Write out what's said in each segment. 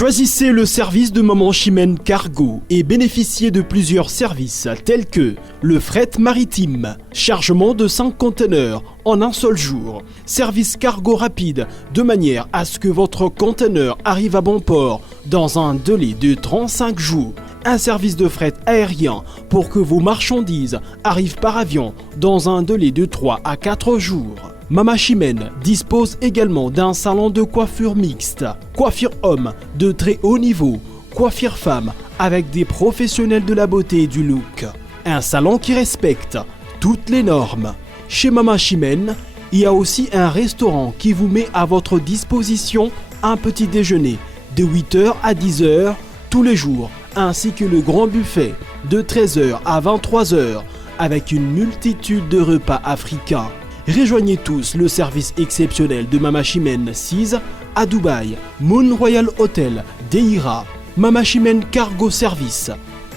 Choisissez le service de Maman Chimène Cargo et bénéficiez de plusieurs services tels que le fret maritime, chargement de 5 conteneurs en un seul jour, service cargo rapide de manière à ce que votre conteneur arrive à bon port dans un délai de 35 jours, un service de fret aérien pour que vos marchandises arrivent par avion dans un délai de 3 à 4 jours. Maman Chimène dispose également d'un salon de coiffure mixte, coiffure homme de très haut niveau, coiffure femme avec des professionnels de la beauté et du look. Un salon qui respecte toutes les normes. Chez Maman Chimène, il y a aussi un restaurant qui vous met à votre disposition un petit déjeuner de 8h à 10h tous les jours, ainsi que le grand buffet de 13h à 23h avec une multitude de repas africains. Rejoignez tous le service exceptionnel de Maman Chimène 6 à Dubaï, Moon Royal Hotel, Deira, Maman Chimène Cargo Service,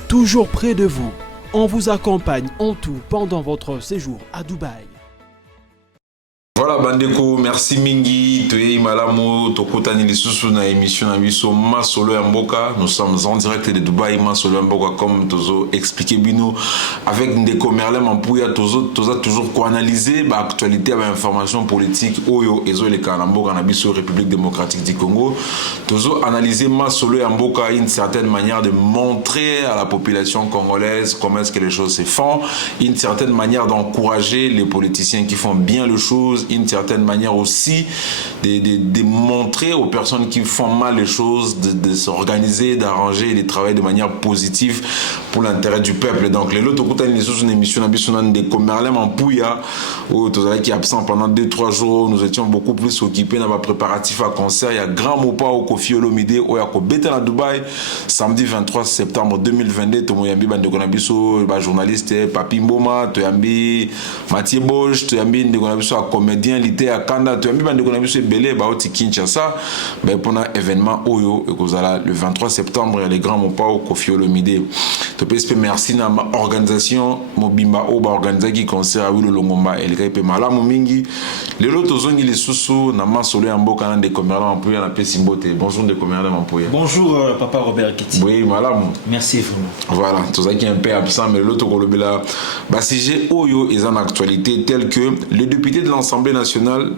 toujours près de vous. On vous accompagne en tout pendant votre séjour à Dubaï. Voilà Bandeko, merci mingi, Toye Malamo, Tokotani Lisusu na émission na biso Masolo ya Mboka. Nous sommes en direct de Dubaï, Masolo ya Mboka comme Tozo expliqué bino avec Ndeko Merlin Mampouya Tozo toujours ko analyser ba actualité ba information politique oyo ezo le Mboka na biso République démocratique du Congo. Tozo analyser Masolo ya Mboka une certaine manière de montrer à la population congolaise comment est-ce que les choses se font, une certaine manière d'encourager les politiciens qui font bien les choses, une certaine manière aussi de montrer aux personnes qui font mal les choses de s'organiser, d'arranger et de travailler de manière positive pour l'intérêt du peuple. Donc les lots une émission de Merlin Mampouya où qui est absent pendant 2-3 jours, nous étions beaucoup plus occupés dans les préparatifs à concert. Il y a grand Mopa au Kofi Olomide au Yakobeta à Dubaï samedi 23 septembre 2022. Tomoyambi Bandekonabiso, journaliste Papi Mboma, Toyambi Mathieu Bosch, Toyambi Ndekonabiso à comédien lité à Kanda, Toyambi Bandekonabiso Belé, Baoti Kinshasa, pendant événement Oyo, le 23 septembre, il y a les grands Mopa au Kofi Olomide. Topespe merci na organisation Mobimba Oba organisé qui concert à Wilo Longomba et le Malamu Mingi. Les lots zongi les sous na Masolo ya Mboka na Ndeko Merlin Mampouya na Pesimbote. Bonjour Ndeko Merlin Mampouya. Bonjour Papa Robert Kiti. Oui, Malamu. Merci vous. Voilà, tout ça qui est un peu absent mais l'autre kolobela ba sujet Oyo est en actualité tel que le député de l'Assemblée nationale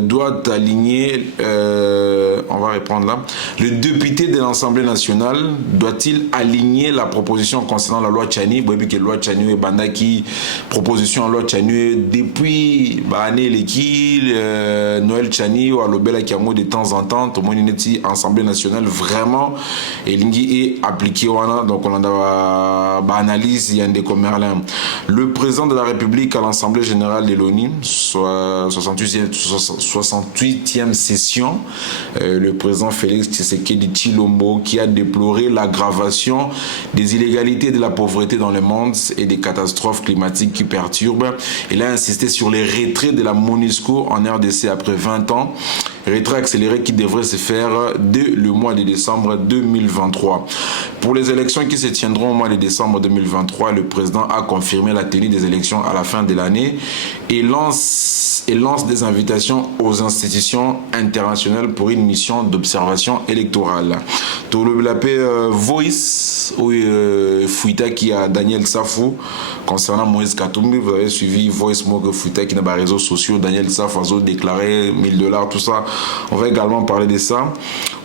doit aligner on va reprendre là. Le député de l'Assemblée nationale doit-il aligner la proposition concernant la loi Tchani, que la loi Tchani est bandaki proposition en loi Tchani depuis année l'équipe Noël Tchani ou à l'obéla qui a mot de temps en temps tout le monde est Assemblée nationale vraiment et l'ingi est appliqué donc on a analyse il y a des Merlin. Le président de la République à l'Assemblée générale de l'ONU, soit 68e session, le président Félix Tshisekedi Tshilombo qui a déploré l'aggravation des inégalités de la pauvreté dans le monde et des catastrophes climatiques qui perturbent. Il a insisté sur les retraits de la MONUSCO en RDC après 20 ans. Retrait accéléré qui devrait se faire dès le mois de décembre 2023. Pour les élections qui se tiendront au mois de décembre 2023, le président a confirmé la tenue des élections à la fin de l'année et lance des invitations aux institutions internationales pour une mission d'observation électorale. Tout le Voice, Fouita qui a Daniel Safou concernant Moïse Katumbi, vous avez suivi Voice Mogue Fouita qui n'a pas réseaux sociaux, Daniel Safou a déclaré $1000, tout ça. On va également parler de ça.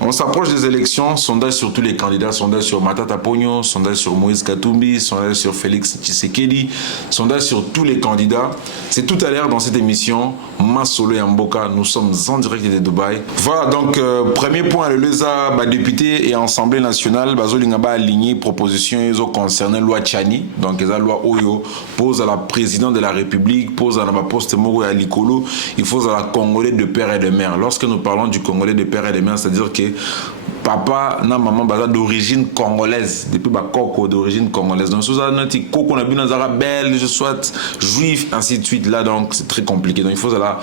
On s'approche des élections, sondage sur tous les candidats, sondage sur Matata Pogno, sondage sur Moïse Katumbi, sondage sur Félix Tshisekedi, sondage sur tous les candidats. C'est tout à l'heure dans cette émission Masolo ya Mboka. Nous sommes en direct de Dubaï. Voilà donc premier point le leza député et Assemblée nationale bazolinga ba aligné proposition concernant loi Tchani. Donc la loi Oyo pose à la présidente de la République, pose à la poste Moro à Likolo, il faut à la Congolais de père et de mère. Lorsque nous parlons du Congolais de père et de mère, c'est-à-dire que papa na maman baza d'origine congolaise depuis ba koko d'origine congolaise donc ça nati koko na bina zara belge soit juif ainsi de suite là donc c'est très compliqué donc il faut la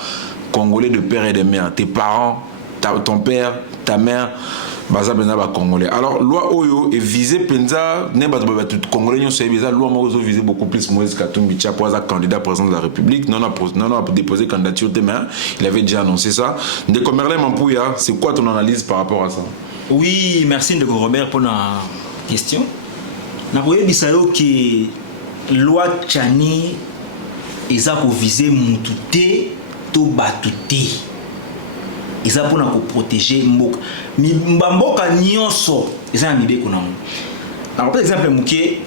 Congolais de père et de mère tes parents ton père ta mère baza benza ba congolais. Alors loi Oyo est visée penza ne ba tout congolais nyo c'est bizarre loi Mozo visée beaucoup plus Moïse Katumbi Tcha pour être candidat président de la République non a déposé candidature demain il avait déjà annoncé ça. Ndeko Merlin Mampouya, c'est quoi ton analyse par rapport à ça? Oui, merci de Robert pour la question. Na koye bisayo que loi Tchani eza ko viser mututé to batuté. Eza pour na ko protéger mboka. Mboka nyonso eza na mibeko na mo. Alors par exemple muké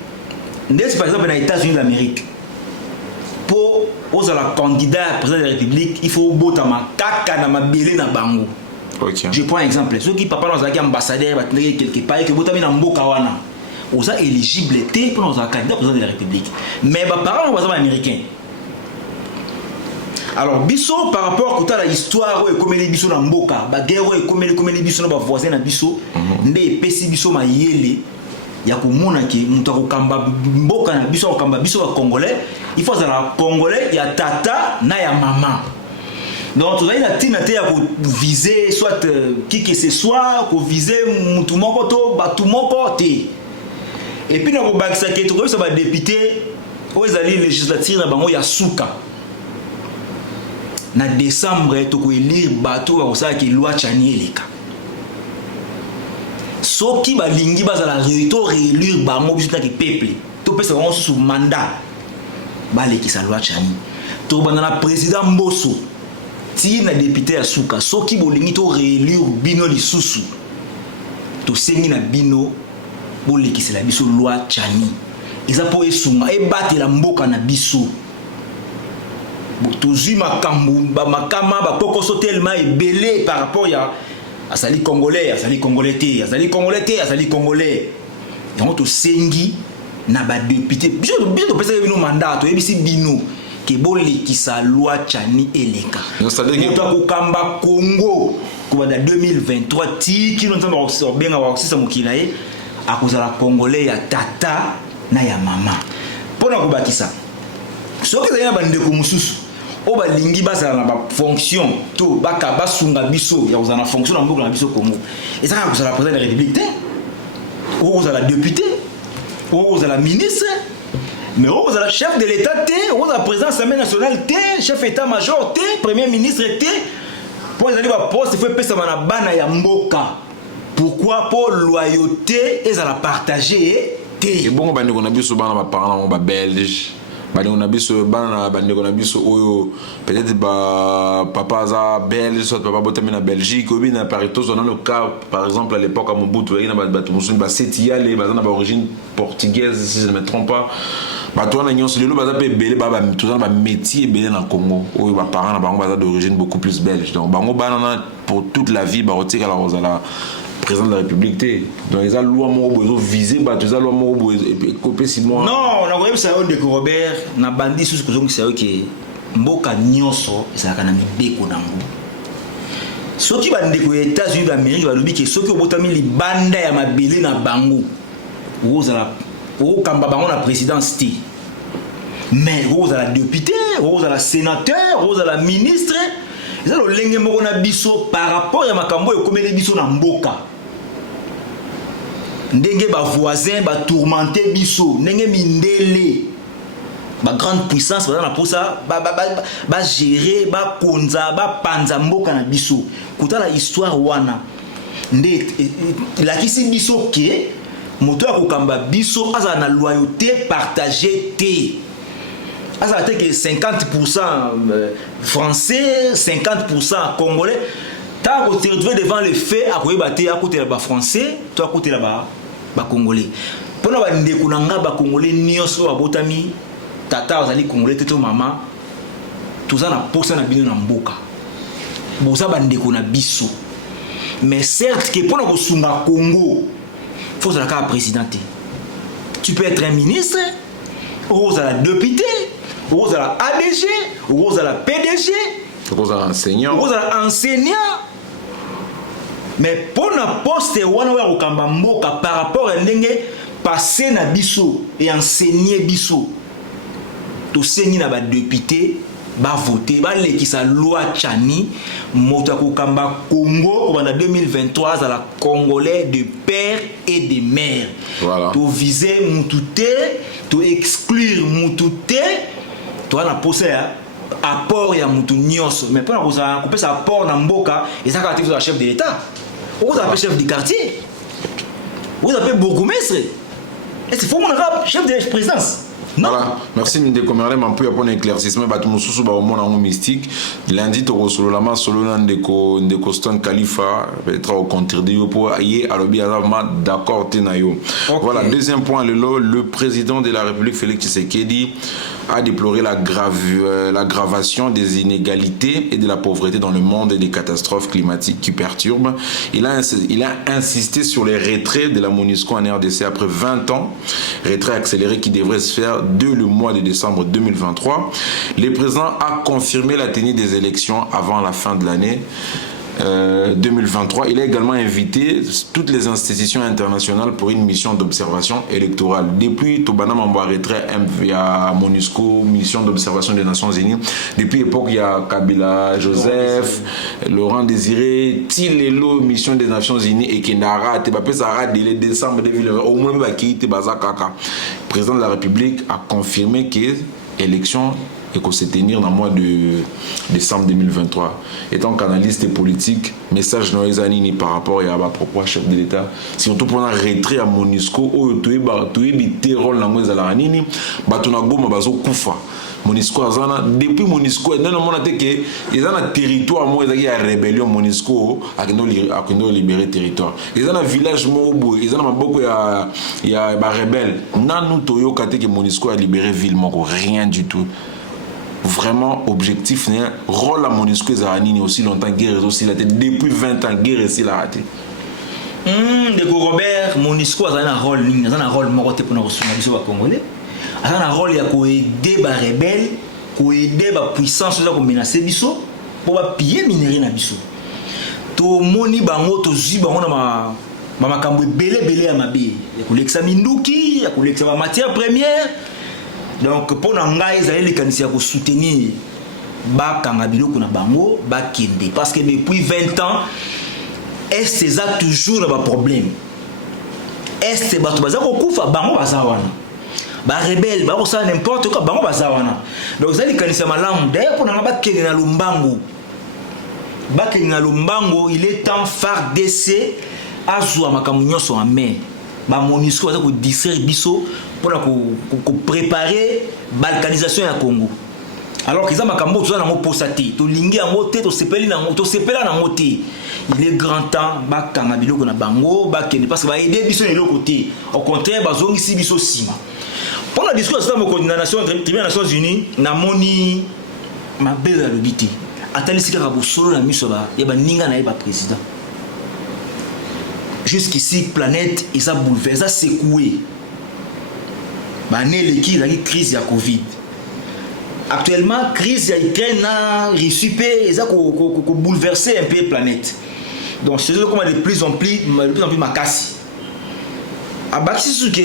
ndesi par exemple na États-Unis d'Amérique pour aux la candidat président de la République, il faut botama kaka na mabele na bango. Okay. Je prends un exemple. Ceux qui papa dans un ambassadeur va tenir quelque part et que botami na mboka wana. Aux a éligibilité pour nos candidats président de la République. Mais bah parents sont américains. Alors biso par rapport à l'histoire où comme les biso na mboka, ba guerre où comme les biso na ba voisin na biso, ndé pesi biso ma yele ya komona ki mutu akokamba mboka na biso akokamba biso ba congolais, il faut ça congolais ya tata na ya maman. Donc tu as la tinate ya ko viser soit qui que ce soit, ko viser mutu moko to batu moko te. Et puis na ko bakisa ke to ko ça ba député aux alliés législatifs na bango ya suka. Na décembre to ko élire bato ba ko sa ki loi Tchani eleka. Soki balingi bazala réto réélire bango biso taki peuple to pesa bango sous mandat baleki sa loi Tchani to banana président Mbosso ti na député ya suka soki bolingi to réélire bino lisusu to sengi na bino boleki c'est la biso loi Tchani eza po esunga e batela mboka na biso tozui makambu ba makama ba kokoso tellement ebelé par rapport ya asali congolais té, asali congolais. Et on te sengi na ba député. Biso to pesa bino mandat, to ebisi bino ke bolé ki sa loi Tchani eleka. C'est-à-dire que ko kamba Congo ko ba 2023 ti ki no ntamba ko benga wa sisa mokila ye akozala congolais ya tata na ya mama. Pona ko bakisa. Soki za ya bandeko mususu o ba lingi bazala na ba fonction to baka basunga biso ya kozala na fonction na mboka na biso Congo ezaka kozala président de la République o kozala député o kozala ministre mais o kozala chef de l'état te o kozala président de l'Assemblée nationale te chef état major te premier ministre te pour ezali ba poste faut pesa na bana ya mboka pourquoi pour loyauté ezala partager te et bon bandeko na biso bana ba parents ba belge bandeko na biso bana bandeko na biso oyo peut-être ba papa za belge soit papa botami na Belgique ou bien par exemple dans le cas par exemple à l'époque à Mobutu il y a ba musulman ba setia les ba na origine portugaise si je ne me trompe pas ba toi na nyonso lelo ba za pe belé ba tout ça ba métier belé na Congo oyo ba parents na bango ba za d'origine beaucoup plus belge donc bango bana pour toute la vie ba otika la rozala président de la République té donc ils ont loi mo bozo viser ba tu za loi mo bozo et copier si moi non na koyeba ça de Robert na bandi sous ko zongi ça que mboka nyonso ezalaka na mibeko nango soki bandeko ya États-Unis d'Amérique balobi ke soki obotami libanda ya mabele na bango ozala okamba bango na présidence te mais ozala député ozala sénateur ozala ministre ezalo lenge moko na biso par rapport ya makambo ekomeli biso na mboka ndenge ba voisin ba tourmenter biso ndenge mindele ba grande puissance ba na posa ba gérer ba konza ba panza mboka na biso kutala histoire wana nde la kisi biso ke moto ya kokamba biso aza na loyauté partagée te aza te que 50% français 50% congolais tant qu'on se retrouve devant les faits à quoi battre à côté là-bas français toi à côté là-bas ba congolais pour na ba ndeko na nga ba congolais nyonso ba botami tata ozali congolais te to mama tuza na posa na bino na mboka boza ba ndeko na biso mais certes que pour na ko sunga Congo faut ça ka président tu peux être un ministre ou la député ou la ADG ou la PDG ou la enseignant mais pour na poste wana wa kokamba mboka par rapport à ndenge passer na biso et enseigner biso to sengi na ba député ba voter ba lekisa loi Tchani moto kokamba Congo en 2023 à la congolais de père et de mère voilà to viser mututé to exclure mututé to na poser apport ya mutu nyonso mais pour na ko pesa apport na mboka et ça quand tu es chef de l'état Vous appelez chef du quartier. Vous appelez bourgmestre. Et c'est faux mon arabe, chef de présidence. Non. Voilà, merci Ndeko Merlem un peu pour l'éclaircissement bah tout mususu ba au monde mystique lundi to solo lama solo Ndeko Stone Khalifa être au contredire pour aller à l'objet d'accord tenayo. Voilà, deuxième point le président de la République Félix Tshisekedi a déploré l'aggravation des inégalités et de la pauvreté dans le monde et des catastrophes climatiques qui perturbent. Il a insisté sur les retraits de la MONUSCO en RDC après 20 ans, retrait accéléré qui devrait se faire dès le mois de décembre 2023. Le président a confirmé la tenue des élections avant la fin de l'année 2023. Il a également invité toutes les institutions internationales pour une mission d'observation électorale. Depuis Tobana Mamba retrait via MONUSCO, mission d'observation des Nations Unies. Depuis l'époque, il y a Kabila, Joseph, Laurent Désiré, Tilelo, mission des Nations Unies et Kendara, Tebapesara, délai décembre 2020. Au moins, le président de la République a confirmé que l'élection et qu'on se tenir dans le mois de décembre 2023. Étant qu'analyste politique, message Noézanini par rapport à ma propre chef de l'État, surtout pour un retrait à MONUSCO, où tu es rôle dans le Zalanini, Batuna Goma Bazo Koufa. MONUSCO azana depuis MONUSCO non on a dit que ils ont un territoire moi ils ont rébellion MONUSCO a libérer territoire ils ont un village mobo ils ont beaucoup il y a rebelle nanu toyo kate que MONUSCO a libéré ville moko rien du tout. Vraiment objectif né rôle à MONUSCO Zaranini aussi longtemps guerre aussi la tête depuis 20 ans guerre aussi la raté. De Robert MONUSCO a un rôle ni a un rôle moroté pour nous biso ba congolais. A un rôle ya ko aider ba rebelle, ko aider ba puissance là ko menacer biso pour ba piller minerai na biso. To moni bango to zi bango na makambo belé ya mabe. Ya ko leksa minduki, ya ko leksa ba matière première. Donc pour ngai ezali les kanisi ya ko soutenir ba kanga biloko na bango ba kende parce que depuis 20 ans est ça toujours ba problème est ba to baza ko kufa bango bazawana ba rebelle ba ko ça n'importe quoi bango bazawana donc ezali kanisi malamu d'ailleurs pour nanga ba kende na lumbango il est temps phare d'essai azwa makamu nyoso en main ba MONUSCO baza ko distraire biso pour préparer la balkanisation du Congo. Alors qu'ils ont makambo tout ça dans posati, to lingi en moté, to sepeli na moto, sepela na moté. Il est grand temps ba kanga biloko na bango, ba kene parce que ba aider biso de l'autre côté. Au contraire, ba zongi si biso sima. Pendant la discussion de la coordination des Nations Unies, na moni ma belle lobité. Atali sika ka solo na miso ba, ya ba ninga na ba président. Jusqu'ici planète ils a bouleversé, ça secoué. La crise de la Covid. Actuellement, la crise de l'Ukraine a bouleversé un peu la planète. Donc, c'est comme de plus en plus macassi. À bâtir ce que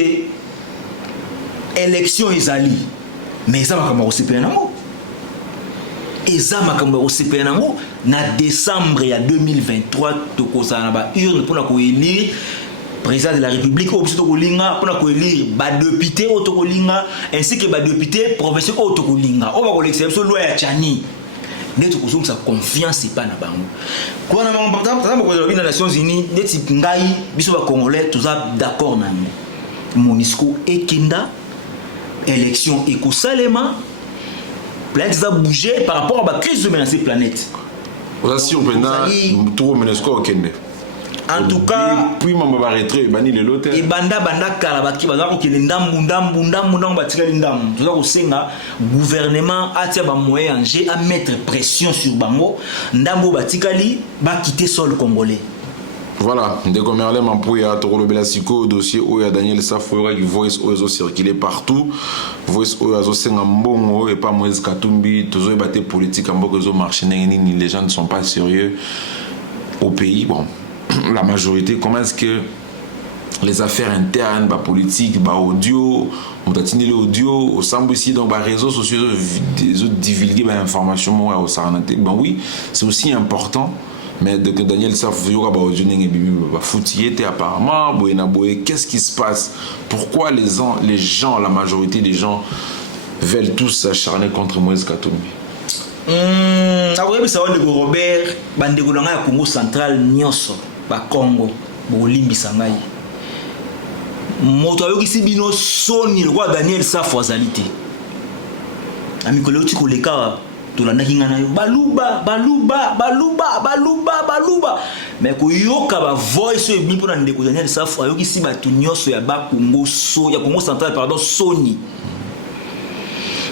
l'élection est allée, mais ça va aussi bien en et ça va aussi bien en décembre 2023, tu as urne pour la élire président de la République Otokolinga pour élire ba député Otokolinga ainsi que ba député provincial Otokolinga on va collecter sur loi ya Tchani net ko sa confiance pas na bango quoi na bango dans les Nations Unies net ngai biso ba congolais tous d'accord na MONUSCO et Kinda élection écosalema planète ça bouger par rapport à la crise de menacer planète aussi on peut tout MONUSCO au Kenya. En tout cas, puis maman va rentrer bani le lote. Et banda kala baki baza ko kele ndambu batikali ndambu. Toza ko senga gouvernement atia ba moyen en jeu à mettre pression sur bango ndambu batikali ba quitter sol congolais. Voilà, Ndeko Merlem Ampouya Toro Belasiko dossier Oya Daniel Safoura qui voice oiseau circuler partout. Voice oiseau senga mbongo et pas Moïse Katumbi, tozo baté politique en bokozo marché ni les gens ne sont pas sérieux au pays. Bon. La majorité, comment est-ce que les affaires internes, politique, audio, on a tenu l'audio, au sambo ici, donc les réseaux sociaux, des autres divulguer l'information au Saranate. Ben oui, c'est aussi important, mais de que Daniel Safoura, audio n'est pas foutu, apparemment, qu'est-ce qui se passe? Pourquoi les gens, la majorité des gens veulent tous s'acharner contre Moïse Katumbi? Après, ça va de Robert, Bandegolanga Congo central, Nyoso. ba Congo bolimbisa ngai moto ayokisi bino soni le roi Daniel Safo azalite amikolo ti koleka tolandaki nga na yo baluba mais koyoka ba voice ebimi mpona ndeko Daniel Safo ayokisi bato nyonso ya bakongo so ya Congo central pardon soni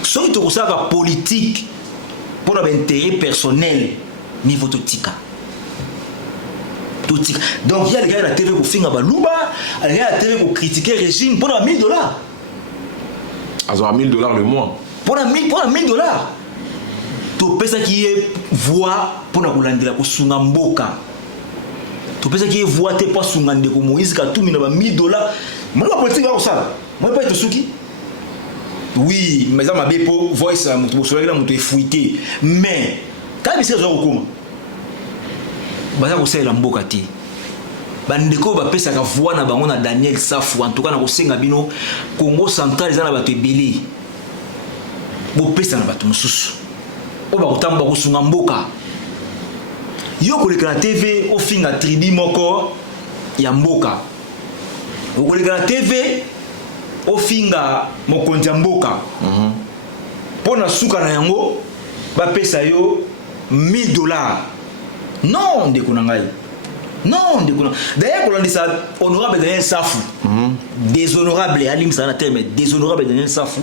soki tokosaka politique mpona baintérêt personnel niveau totika donc il y a les gars à la TV pour finir baluba il y a la TV pour critiquer le régime pour $1,000 alors $1,000 le mois pour $1,000 to pesa qui est voix pour na kulandela ko sunga mboka to pesa qui est voix te pas sunga ndeko Moïse Katumbi na $1,000 moi la politique va ça moi pas être souki oui mais ça m'a bé pour voice à mutu sola la mutu fuité mais quand il s'est comment baza kosala mboka te bandeko bapesa ka voix na bango na Daniel Safo en tout cas na kosenga bino Congo central za na bato ebele bopesa na bato mosusu o bakotamba kosunga mboka yo koleka na TV ofinga tribu moko ya mboka okoleka na TV ofinga mokonzi ya mboka pona suka na yango bapesa yo $1,000 non ndeko na ngai non ndeko na d'ailleurs kolandisa honorable Daniel Safo déshonorable alimisa na terme déshonorable Daniel Safo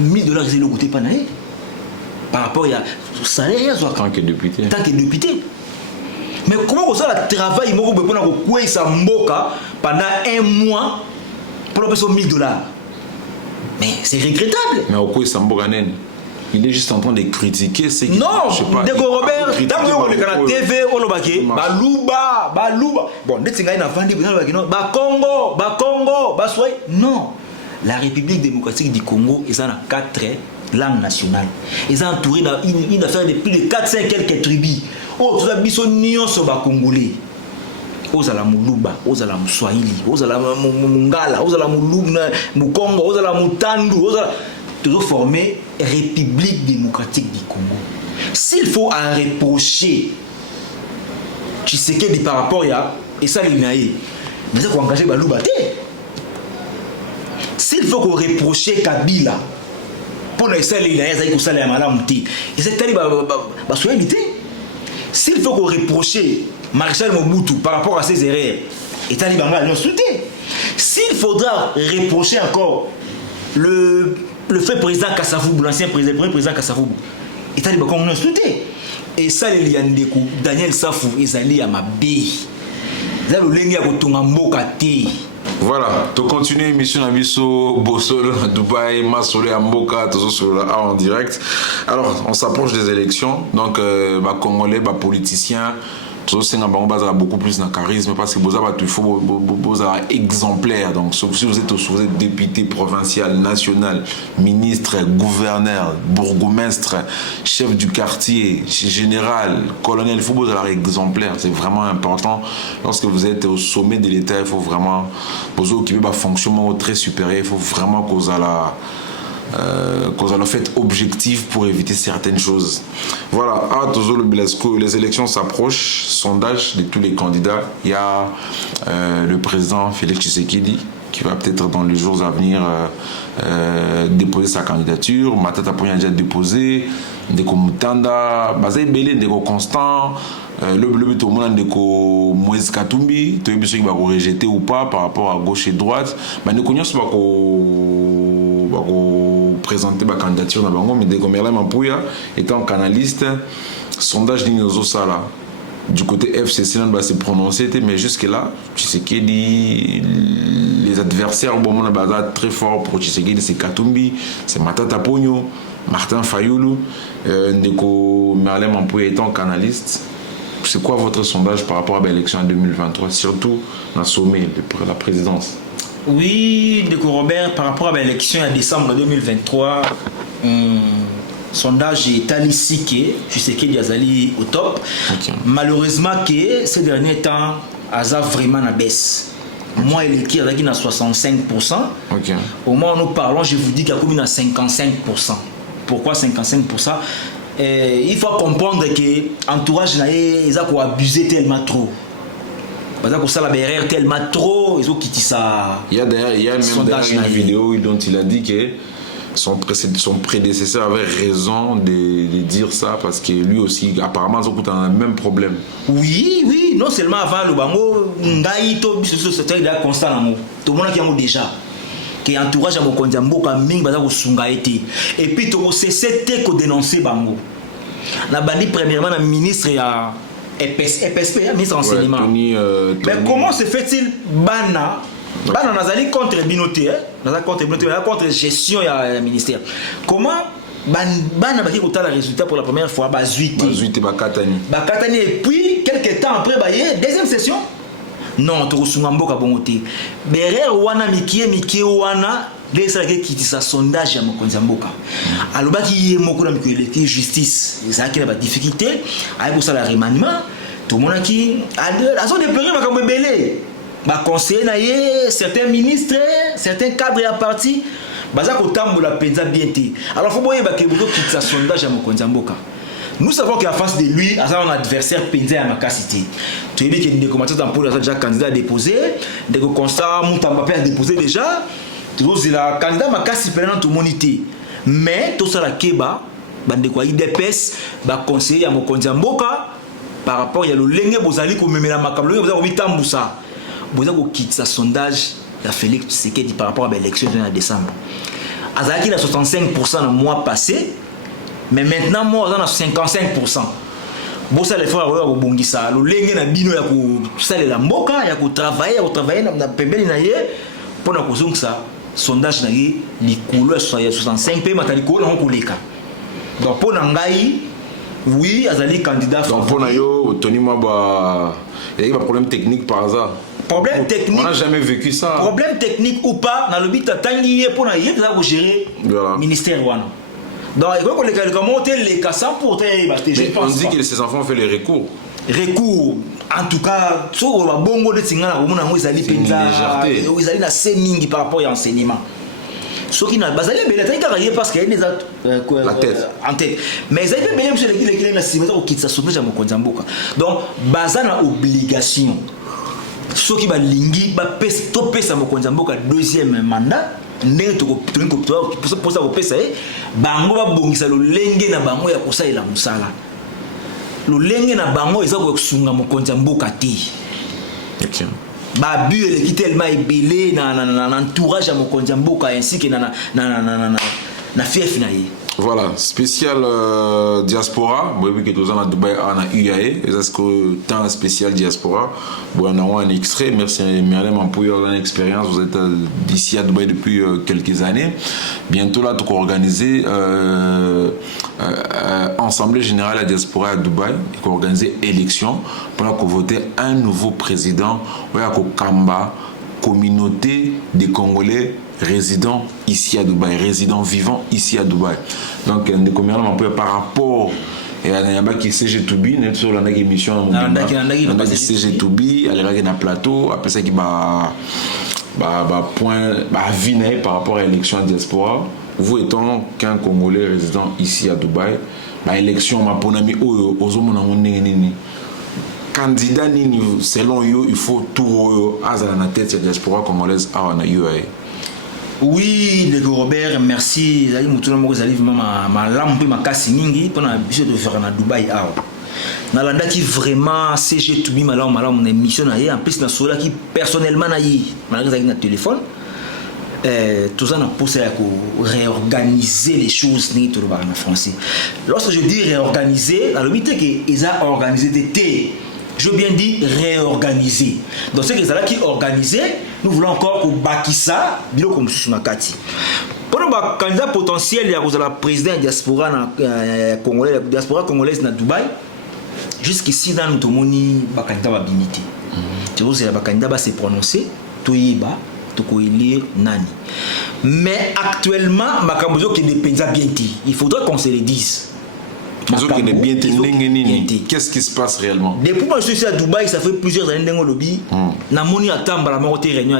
$1,000 c'est le côté pas naé par rapport à salaire tant que député mais comment ça le travail moko be pona ko kwesa mboka pendant 1 mois pour payer $1,000 mais c'est regrettable mais au kwesa mboka nene il est juste en train de critiquer ce qui non Ndeko Robert tango le kana TV olobaki baluba bon ndeti ngai na vandi bina lobaki non ba Congo ba soy non la République démocratique du Congo est en 4 langues nationales ils sont entourés d'une affaire de plus de 4-5 quelques tribus oh tout ça biso nyonso ba congolais ozala muluba ozala mswahili ozala mungala ozala mulugna mukongo ozala mutandu ozala toujours former République démocratique du Congo. S'il faut en reprocher Tshisekedi par rapport à et ça les naïs, mais ça faut engager Balouba. S'il faut qu'on reprocher Kabila pour ne ça les naïs, ça il faut ça les malamti. Et c'est tali ba soyalité. S'il faut qu'on reprocher Marshal Mobutu par rapport à ses erreurs, et tali banga non soutien. S'il faudra reprocher encore le fait président Kassavoubou, l'ancien président Kassavoubou, il a dit qu'on a soutenu. Et ça, les Liandeko, Daniel Safo, ils allaient à ma baie. Là, le lengi a kotonga mboka te. Voilà, tu continues l'émission Nabiso, Bossolo, Dubaï, Masole, Mboka, tout ça sur la A en direct. Alors, on s'approche des élections, donc, Congolais, politiciens, tout ça, c'est beaucoup plus de charisme parce que il faut être exemplaire. Donc, si vous êtes député provincial, national, ministre, gouverneur, bourgmestre, chef du quartier, général, colonel, il faut être exemplaire. C'est vraiment important. Lorsque vous êtes au sommet de l'État, il faut vraiment vous occuper d'un fonctionnement très supérieur. Il faut vraiment que vous allez faire objectif pour éviter certaines choses. Voilà, toujours le Belasco, les élections s'approchent, sondage de tous les candidats. Il y a le président Félix Tshisekedi qui va peut-être dans les jours à venir déposer sa candidature. Matata Ponyo a déjà déposé, Ndeko Mutanda, Bazé Belé, Ndeko Constant, le but au monde Ndeko Moïse Katumbi, tu sais qui va rejeter ou pas par rapport à gauche et droite. Mais nous connaissons pas présenter ma candidature dans Bango, mais Ndeko Merlin Mampouya étant canaliste, sondage d'Inozo Sala. Du côté FCC, on va se prononcer, mais jusque-là, Tshisekedi, les adversaires, bon, on a très fort pour Tshisekedi, c'est Katumbi, c'est Matata Ponyo, Martin Fayoulou, Ndeko Merlin Mampouya étant canaliste. C'est quoi votre sondage par rapport à l'élection en 2023, surtout dans le sommet, la présidence? Oui, Ndeko Robert, par rapport à l'élection en décembre 2023, sondage est ici que Tshisekedi Azali au top. Okay. Malheureusement, que ces derniers temps, Aza vraiment à baisse. Okay. Moi, il est à 65%. Okay. Au moment où nous parlons, je vous dis qu'il y a combien à 55%. Pourquoi 55%? Il faut comprendre que l'entourage n'a abusé tellement trop. Parce que ça la BRR tellement trop, ils ont quitté ça. Il y a même une vidéo dont il a dit que son prédécesseur avait raison de dire ça parce que lui aussi, apparemment, ils ont un même problème. Oui, non seulement avant le bango, Ngaïto, c'était là constant l'amour. Tout le monde qui a déjà. Qui entourage à mon Kondiamboka, Ming, Baza, Sungaïti. Et puis, tu as cessé de dénoncer bango. La bandi, premièrement, le ministre a. EPSP, ministre renseignement. Tony. Mais comment se fait-il Bana Nazali contre Binoté, contre gestion du ministère. Comment Bana va le résultat pour la première fois Bazuité et Bakatani. Et puis, quelques temps après, deuxième session. Non, tu as Mboka Bongoté. Berre Wana Mikie Wana. Dès que tu as sondage à Mokonzamboka. Alors, il y a beaucoup de justice. Il y a des difficultés. Il y a des remaniements. Tout le monde qui a zone de pleurer, conseiller, certains ministres, certains cadres à parti. Alors, il faut que vous quittez ce sondage à Mokonzamboka. Nous savons qu'en face de lui, il y a un adversaire pendant à Makasiti. Tu as dit qu'il y a des commentateurs pour déjà candidat à déposer, des constats, Moutambape a déposé déjà. Le candidat Makassi pendant tout le monde. Mais tout ça, la Keba, il dépêche, conseiller à Mokonzamboka. Par rapport à le lenge bozali ko memela makablo vous avez tambusa vous avez quitté sa sondage la Félix Tshisekedi par rapport à l'élection de décembre azaki na 65% le mois passé mais maintenant moi on a 55% bosa les frères wa bongisa le lenge na bino ya ko salela mboka ya ko travailler na pembeni na ye pour na kozungisa sondage na ye likolo ya 65 pe mataliko na ko leka donc pour na ngai oui, Azali candidat. Donc pour Nayo, Tony Maba, il y a un problème technique par hasard. Problème technique. On n'a jamais vécu ça. Problème technique ou pas, dans le but de Tanguy pour Nayo, vous gérer le ministère Wana. Donc il faut que les gens montent les cas sans pourtant. On dit que ces enfants ont fait les recours. Recours. En tout cas, sur la bongo de Tingana, ils allaient penser na semingi par rapport à l'enseignement. Ce qui n'a pas parce qu'il y a la tête en tête. Mais ils avaient bien monsieur le qui s'assomme à Mokonzamboka. Donc, bazana obligation. Ce qui va lingi, va stopper sa Mokonzamboka deuxième mandat. Pour ça, vous payez bango va bongisa le lenge na bango ya kosa ila musala. Le lenge na bango ils ont sunga Mokonzamboka ti. Ok. Babu elle est tellement ébélé dans l'entourage à Mokonzamboka ainsi que na fief na ye. Voilà, spécial diaspora, bon que tous en Dubaï en UAE, est-ce que temps spécial diaspora, bon on a un extrait, merci Myriam pour une expérience, vous êtes d'ici à Dubaï depuis quelques années. Bientôt là tu vas organiser Assemblée générale à diaspora à Dubaï, qui va organiser élection pour voter un nouveau président, Kamba, communauté des Congolais résidents ici à Dubaï, résidents vivants ici à Dubaï. Donc, un peu par rapport à qui CG Toubi, sur la émission, CG Toubi, à la plateau, après ça qui va point viner par rapport à l'élection à diaspora. Vous étant qu'un Congolais résident ici à Dubaï, l'élection ma ponami aux hommes candidat selon eux, il faut tout à la tête de la diaspora congolaise à la UAE. Oui, le Robert, merci. Zali mutuna moko zali vraiment ma lampe ma kasi mingi pour na biso de faire na Dubaï awa. Na landa qui vraiment CG Toubi malam mon émission na en plus na sola qui personnellement na yi. Malgré ça na téléphone. Tout ça na poussé à réorganiser les choses ni tout le en français. Lorsque je dis réorganiser, la limite que ils a organisé des thés. Je veux bien dire réorganiser. Donc c'est que ça là qui organisé, nous voulons encore que Bakissa, bien comme Sunakati. Pour le candidat potentiel, il y a la présidente diaspora congolaise, la diaspora congolaise na Dubaï. Jusqu'ici dans notre moni, candidat va binité. Tu vois, c'est le candidat va se prononcer, Toyiba, Tokoili, Nani. Mais actuellement, Makambozo qui dépend bien. Il faudrait qu'on se le dise. Qu'est-ce qui se passe réellement? Depuis que je suis à Dubaï, ça fait plusieurs années que je lobby. Na moni atamba la marote réunion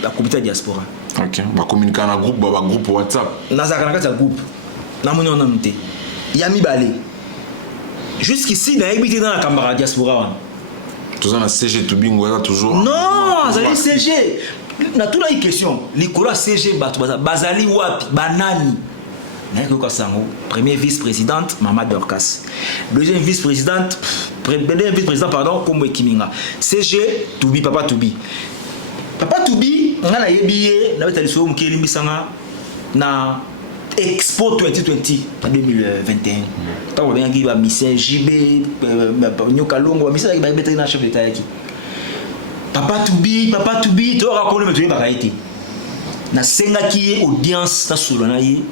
la comité diaspora. OK. Ba communiquer dans groupe WhatsApp. Na zakana groupe. Na moni on a monté. Yami balé. Jusqu'ici na habité dans la caméra diaspora. Tout ça, CG Tubingo, toujours. Non, ça dit CG. Na toute la question. Nicolas CG Bazali Wapi, Banani. Première vice-présidente, Mama Dorcas. Deuxième vice-présidente, pardon, Komwe Kiminga. CG Toubi, Papa Toubi. Papa Toubi, on a yébié, na betali so mukeli misanga na Expo 2020 en 2021. Tant bien qui va misser JB, Nyokalongo, misser ba betali na chef d'état yaki. Papa Toubi, tu auras connu me ba kaiti. Na senga ki audience ta solana yi.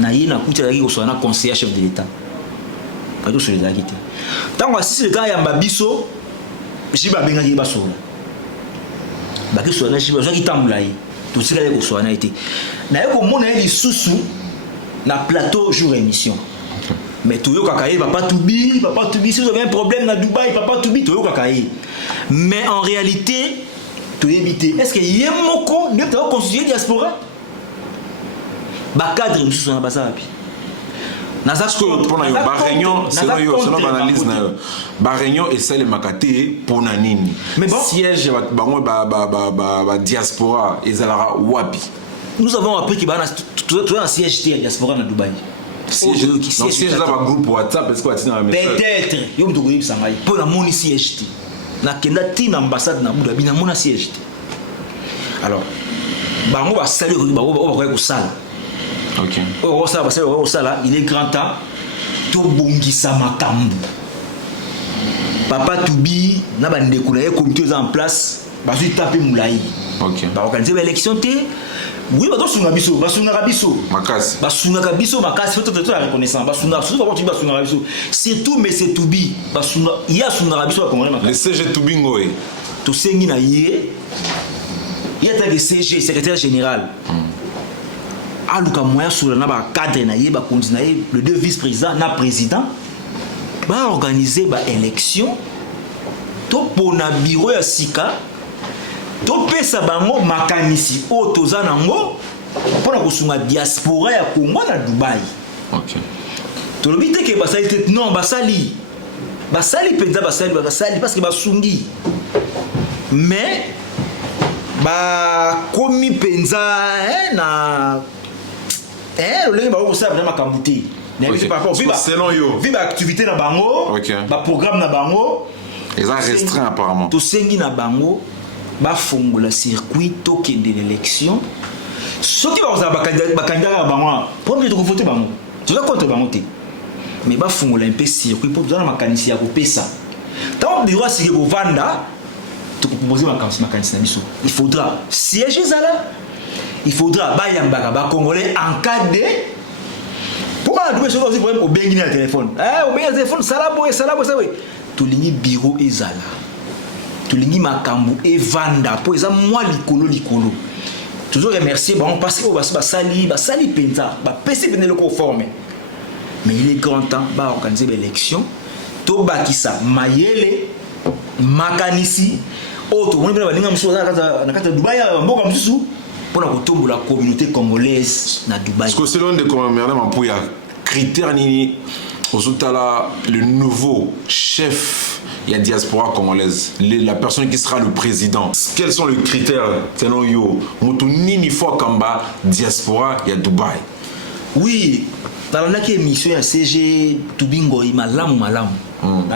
Na yi na kutia yaki ko so na conseiller chef de l'état. Ka to solidarité. Tant que si le gars ya mbabiso, jiba benga ki ba sola. Baki so na jiba zo ki tambula yi. Tout ce que ko so na été. Na yeko mona yi susu na plateau jour émission. Mais tout yo kakaye papa Toubi, si vous avez un problème na Dubaï, papa Toubi tout yo kakaye. Mais en réalité, tout éviter. Est-ce que yemoko ne peut constituer diaspora? Ba cadre nous sur na basa api. Pour la réunion, selon l'analyse, la réunion est celle de Makate pour Nanini. Mais bon, siège de diaspora et Zalara Wapi. Nous avons appris qu'il y a un siège de diaspora dans Dubaï. Siège dans un groupe WhatsApp, est-ce que tu as peut-être, il y a un groupe Sangaï. Pour la mon siège. Na kendati na ambassade na Abu Dhabi na mon siège. Alors, bango va saluer bango va salle. OK. Il est grand temps to bongisa makambu. Papa Toubi na ba ndeko na comité en place, ba su taper moulaï. OK. Ba organiser l'élection té. Oui, ba to sunga biso, makasi. Ba sunga biso makasi, faut la reconnaissance. Ba sunga biso. C'est tout mais c'est Toubi. Ba sunga, il y a sunga biso à Congolais makasi. Le CG Tubingo est. To sengi na yé. Il y a le CG, secrétaire général. Aluka moya sur na ba cadre na ye ba continuer le deux vice-président na président ba organiser ba élection to pona bureau ya sika to pesa bango makanisi o toza nango pona kosunga diaspora ya Congo na Dubaï. OK. To le bité ke basali non basali penza basali parce que basungi mais ba komi penza na le ba ça vraiment kambuti. Par rapport selon yo. Viva activité na bango, ba programme na bango, ils ont restreint apparemment. To sengi na bango ba fongola circuit to kende l'élection. Ce qui va vous ba candidat na bango, premier de voter bango. Tu vas contre bango té. Mais ba fongola un peu circuit pour donner makanisi ya ko pesa. Tant bureau si ko vanda, tu peux proposer makanisi na biso. Il faudra siéger là. Il faudra ba Congolais en cas de pour nous aussi problème au bengi na téléphone. Au bengi na téléphone salabo ça oui. To lingi bureau ezala. To lingi makambu e vanda pour eza moi likolo. Toujours remercier bon parce que ba sali penza, ba pesi venir le conformer. Mais il est grand temps ba organiser l'élection. To bakisa mayele makanisi auto moni ba linga mso na kata Dubaï mboka msusu. Pour la communauté congolaise na Dubaï. Parce que selon des commentaires, il y a critères le nouveau chef de la diaspora congolaise, la personne qui sera le président. Quels sont les critères selon yo? Mutunini fois kamba diaspora ya Dubaï. Oui, dans la émission ya CG Tubingo malamu.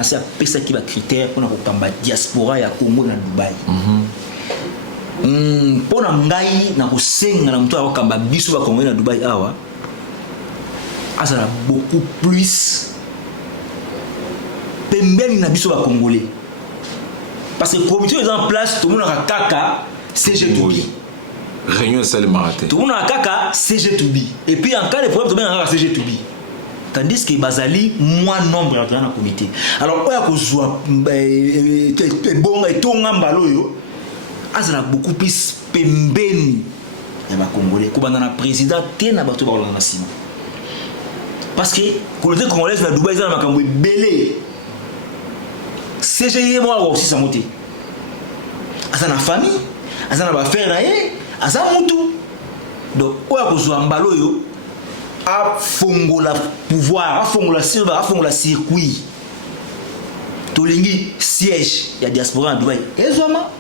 C'est ça qui va critère pour kamba diaspora ya Congo na Dubaï. Pona ngai na kosenga na mtu akamba biso ba Congolais na Dubaï awa azala beaucoup plus pembeni na biso ba Congolais parce que comité est en place tout le monde a kaka CG Toubi réunion c'est le marathon tout le monde a kaka CG Toubi et puis en cas de problème tout le monde a CG Toubi tandis que bazali moins nombre dans le comité alors oya ko zwa bon et to ngambalo yo azala beaucoup plus pembeni ya ba Congolais ko bana na président té na bato ba kolona sima parce que communauté congolaise na Dubaï za na makambo belé CGI moi aussi ça monter azana famille azana ba frère na ye azana mutu donc oya ko zwa mbalo yo a fongola pouvoir a fongola silva a fongola circuit tolingi siège ya diaspora na Dubaï ezoma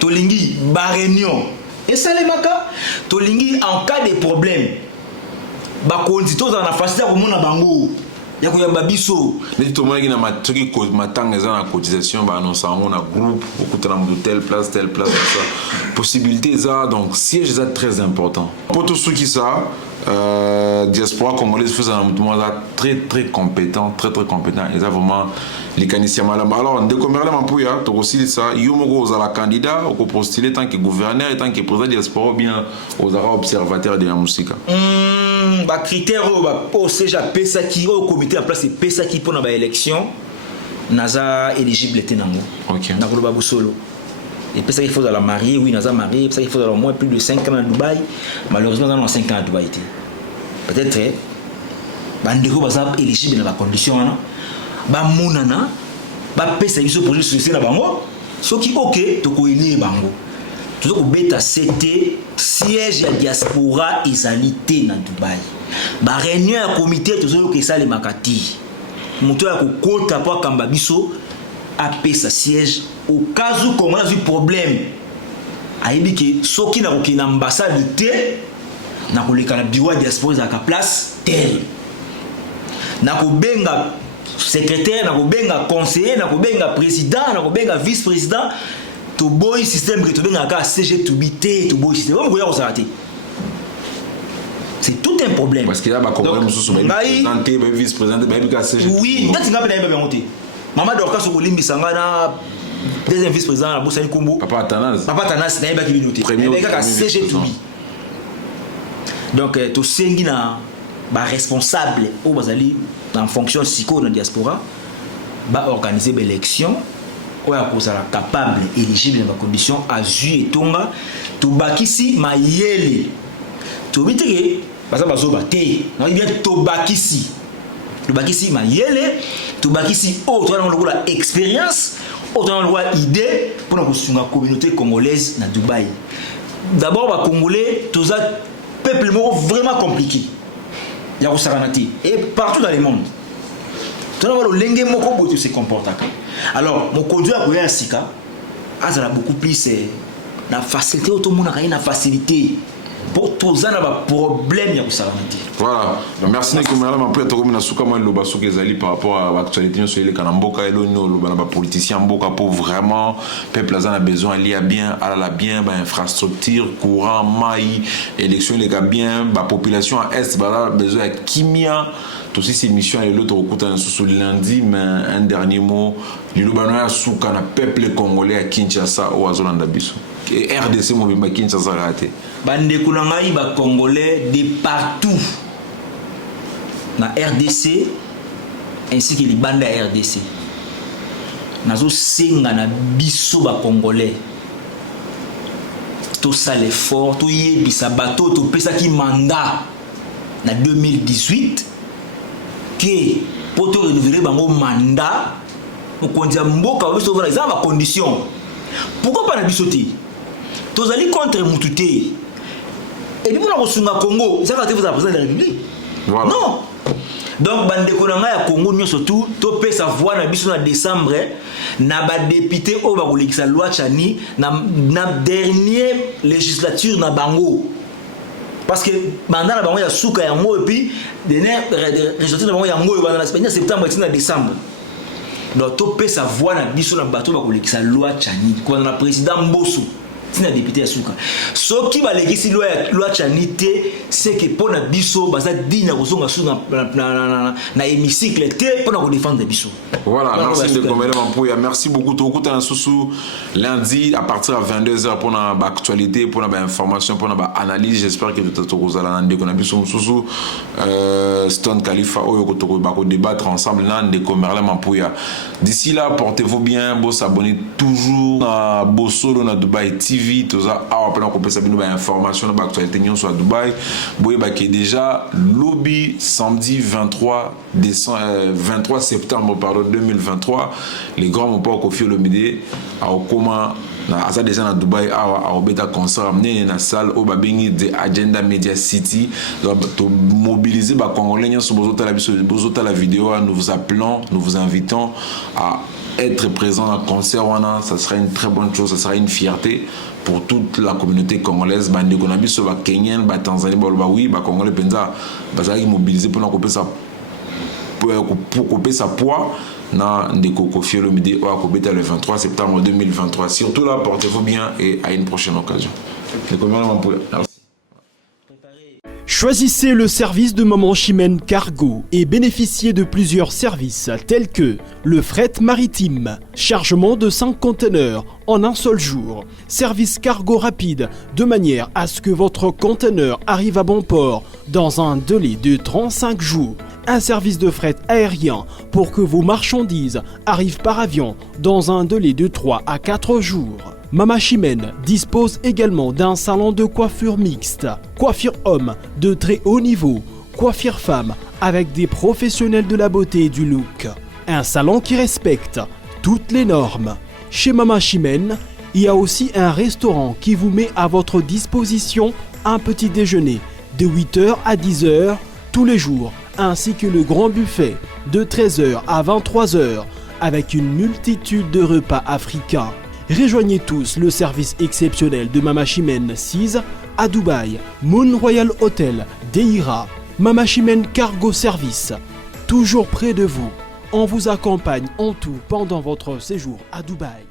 tolingi ba réunion esalemaka tolingi en cas de problème bakonzi toza na facilité ya komona bango ya koyamba biso neti tomonaki na matoki matanga eza na cotisation baannonce yango na groupe okutana moto telle place ça possibilité eza donc siège eza très important po tosuki ça diaspora congolaise faisant un mouvement très compétent et ça vraiment les canisiens malama alors ndeko merle mampuya to aussi ça yo moko ozala candidat au postuler tant que gouverneur et tant que président diaspora bien ozara observateur de la musique ba critère ba poseja pesa ki au comité en place pesa ki pour na ba élection naza éligible tenango OK na ko ba busolo et pesa qu'il faut la marier oui naza marié pesa qu'il faut au moins plus de 5 ans à Dubaï malheureusement dans 5 ans à Dubaï peut-être bandeko baza éligible na ba condition wana ba munana ba pesa biso projet social na bango soki OK to ko élire bango tout ko beta c'était siège ya diaspora ezalité na Dubaï ba réunion ya comité to zo ke sale makati muto ya ko kota pa kamba biso a pesa siège au cas où comme on a eu problème aibi ke soki na ko kina ambassade te na ko leka na bureau diaspora za ka place tel na ko benga secrétaire na ko benga conseiller na ko benga président na ko benga vice-président to boy système que to benga ka CG to bité to boy système on goya osarate c'est tout un problème parce qu'il y a ba problème sous président ba vice-président ba ka CG oui ngati ngapa na ba monter mama dorka so ko limbisanga na deuxième vice-président na Bosani Kombo papa Tanas na ba ki binoté ba ka CG to bi donc to sengi na ba responsable au bazali en fonction psycho dans diaspora ba organiser ba élection ou ya ko sala capable éligible dans condition azu et tonga to bakisi mayele to bitike baza bazoba te na bien to bakisi mayele to bakisi autre dans le expérience autre dans le idée pour la communauté congolaise na Dubaï d'abord ba congolais toza peuple vraiment compliqué ya ko saranati et partout dans le monde tona walo lenge moko boto se comporta alors mon conduit à koya sika azala beaucoup plus na facilité automona ka na facilité pour toza na ba problème ya ko saranati voilà merci neko mala mapo to komina suka moi loba suka ezali par rapport à l'actualité sur les kanamboka elo no loba na ba politicien mboka pour vraiment peuple azana besoin lié bien à la bien ba infrastructure courant mai élection les gars bien ba population à est ba besoin de kimia aussi ces missions et l'autre recoute sous lundi mais un dernier mot lilobana suka na peuple congolais à Kinshasa ou à Zolanda biso et RDC mo bimba Kinshasa raté bande kunangai ba congolais de partout na RDC ainsi que les bandes RDC nazo senga na biso ba congolais tout ça l'effort tout yebisa bato to pesa ki mandat na 2018 que pour te renouveler bango mandat pour kondia mboka biso voilà ça ba condition pourquoi pas na biso te tozali contre mututé et puis pour la kosunga Congo ça va te vous président de la République voilà. Non donc bande konanga ya Congo nyo surtout to pesa voix na biso na décembre na ba député o ba kolekisa loi chani na dernier législature na bango parce que mandat na bango ya suka ya ngo et puis dernier résultat na bango ya ngo ba na septembre et na décembre donc to pesa voix na biso na bato ba kolekisa loi chani ko na président Mbosso tina député ya suka soki ba legisi loi chanité c'est que pour na biso baza dina kozonga su na hémicycle te pour na ko défendre biso voilà merci de commander Mampuya merci beaucoup to kuta na susu lundi à partir de 22h pour na actualité pour na information pour na analyse j'espère que to kozala na ndeko na biso susu Stone Khalifa oyo ko to ba ko débattre ensemble na ndeko Merle Mampuya d'ici là portez-vous bien bo s'abonner toujours à Bosolo na Dubaï TV toza awa pena ko pesa bino ba information na actualité nyon sur Dubaï boye ba ki déjà lobby samedi 23 septembre pardon 2023 les grands mon pas confié le midi à Okoma na asa déjà na Dubaï awa a beta concert amené na salle au babengi de Agenda Media City to mobiliser ba congolais nyon sur bozota la vidéo nous vous appelons nous vous invitons à être présent dans le concert, ça sera une très bonne chose, ça sera une fierté pour toute la communauté congolaise. Bande Konabi, sur Kenyan, Tanzanie, oui, Congolais, Penza, ça a mobilisé pour couper sa poids. Dans des Kofi Olomide le 23 septembre 2023. Surtout là, portez-vous bien et à une prochaine occasion. Choisissez le service de Maman Chimène Cargo et bénéficiez de plusieurs services tels que le fret maritime, chargement de 5 conteneurs en un seul jour, service cargo rapide de manière à ce que votre conteneur arrive à bon port dans un délai de 35 jours, un service de fret aérien pour que vos marchandises arrivent par avion dans un délai de 3 à 4 jours. Mama Chimène dispose également d'un salon de coiffure mixte, coiffure homme de très haut niveau, coiffure femme avec des professionnels de la beauté et du look. Un salon qui respecte toutes les normes. Chez Mama Chimène, il y a aussi un restaurant qui vous met à votre disposition un petit déjeuner de 8h à 10h tous les jours, ainsi que le grand buffet de 13h à 23h avec une multitude de repas africains. Rejoignez tous le service exceptionnel de Mama Chimène 6 à Dubaï, Moon Royal Hotel, Deira, Mama Chimène Cargo Service, toujours près de vous. On vous accompagne en tout pendant votre séjour à Dubaï.